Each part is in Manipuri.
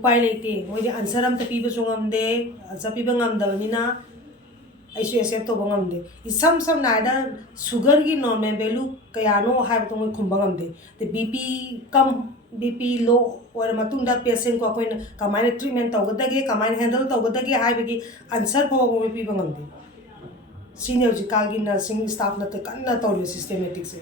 उपाय लेते मोदी आंसर अमता पीबसु ngamde आंसर पीबा ngamdabnina aisu accept toba ngamde isam naida sugar gi normal value kayano haibto moi khumba ngamde the bp kam bp low or matunda patient ko koina kamaina treatment tawgadage kamaina handle tawgadage haibagi answer ko moi piba ngamde senior ji kalgi nursing staff na te kanna tawli systematic se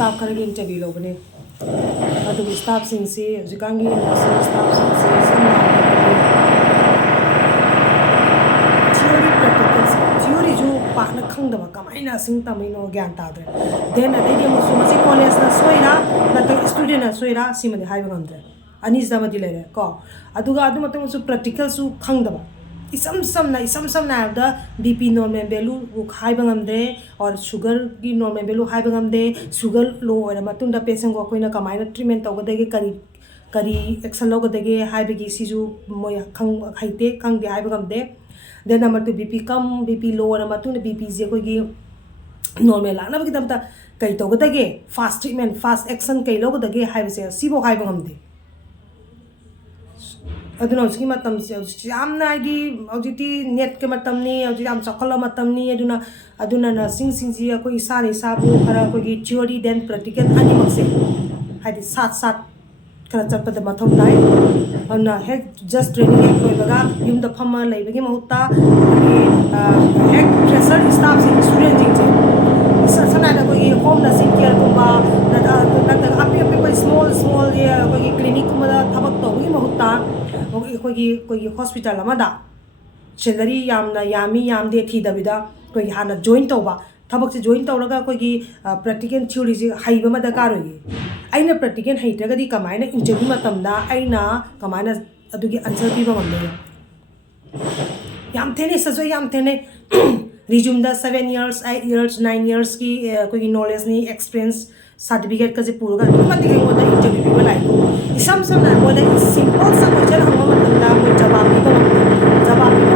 staff karagi interview lobane adu staff sing se jikangi nursing staff sing se samna theory practicals theory jo pakna khangdaba kamaina sing tamino gyan tadre then adai musu masi college na soira na to student na soira simade haiba ngamdre anis dama dilere ko aduga adu matam su practical su khangdaba isam samna da bp normal value wo haiba ngamde or sugar gi normal value haiba ngamde sugar low ora matunda patient ko koina kamaina treatment tawgadage kari action logadage haiba gi siju moy khang haite khang de haiba ngamde then number 2 bp kam bp low ora matunda bp je ko gi normal la na bagi damta kai tawgadage fast treatment fast action kai logadage haiba se sibo haiba ngamde aduna uski matam se amna di auditi net ke matam ni auditi am sakala matam ni aduna na sing ji ko isa ni sabu khara ko gi theory then practical ani makse hadi sat khara chappa da mathom dai anna head just training ek koi baga yum da phama lai bagi mahutta ek fresher staff sing student jing je sana da ko gi home nursing care ko ba na api ko small ye ko gi clinic ko da thabak to gi mahutta कोई हॉस्पिटल अमदा सैलरी यामना यामी यामदे थीदबिदा कोई हाना जॉइन तौबा थबक से जॉइन तौरगा कोई प्रैक्टिकल थ्योरी से हाइबा मा दरकार होई आइना प्रैक्टिकल हाइत्रगदी कमाइना इंटरव्यू मतमदा आइना कमाइना अदुगी आंसर पीबा नगमले याम थेने सजो याम थेने रिज्यूम दा 7 years 8 years 9 years की कोई नॉलेज नी एक्सपीरियंस सर्टिफिकेट का जे पूरा मत के मोदा इंटरव्यू पीबा लाइक इसम ना मोदा सिंपल सा क्वेश्चन हम मतमदा कोई जवाब पीबा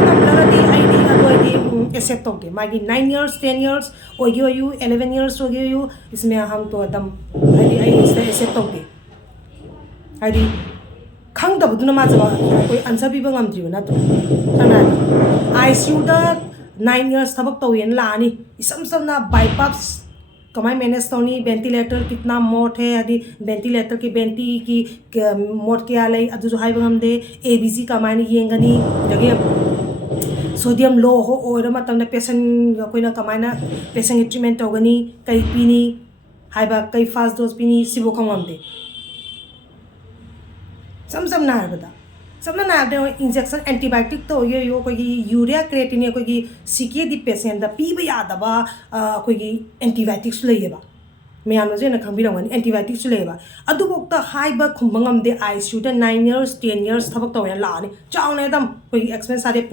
नगमले आईडी अदोइदी एक्सेप्ट तोके मागी 9 years 10 years ओगियो यू 11 years ओगियो यू इसमें हम तो एकदम आईडी एक्सेप्ट तोके आईडी खंग दबदुना मा जवाब कोई आंसर पीबा ngamdriba na to sana ICU da 9 years थबक तौयन लानी इसम ना बाईपास कमाई मैनेज तौनी वेंटिलेटर कितना मोट है यदि वेंटिलेटर की बेंटी की मोट क्या लई अदु जो हाइबा ngamde ABC कमाई येंगनी जगे सोडियम लो हो और मतमना पेशेंट कोइना कमाइना पेशेंट ट्रीटमेंट तौगनी कई पीनी हाइबा कई फास्ट डोज पीनी सिबो खंगमदे सम ना बता सबना नाबदे इंजेक्शन एंटीबायोटिक तो यो कोई यूरिया क्रिएटिनिन कोई सीके दी पेशेंट दा पीबा यादबा कोई एंटीबायोटिक्स लेयबा मैम जेना खंबिरंगनी एंटीबायोटिक्स लेयबा अदुबोक्ता हाइबा खुंबंगमदे ICU दा 9 years 10 years थबक तौया लानी चावने दम कोई एक्सपेंस सारे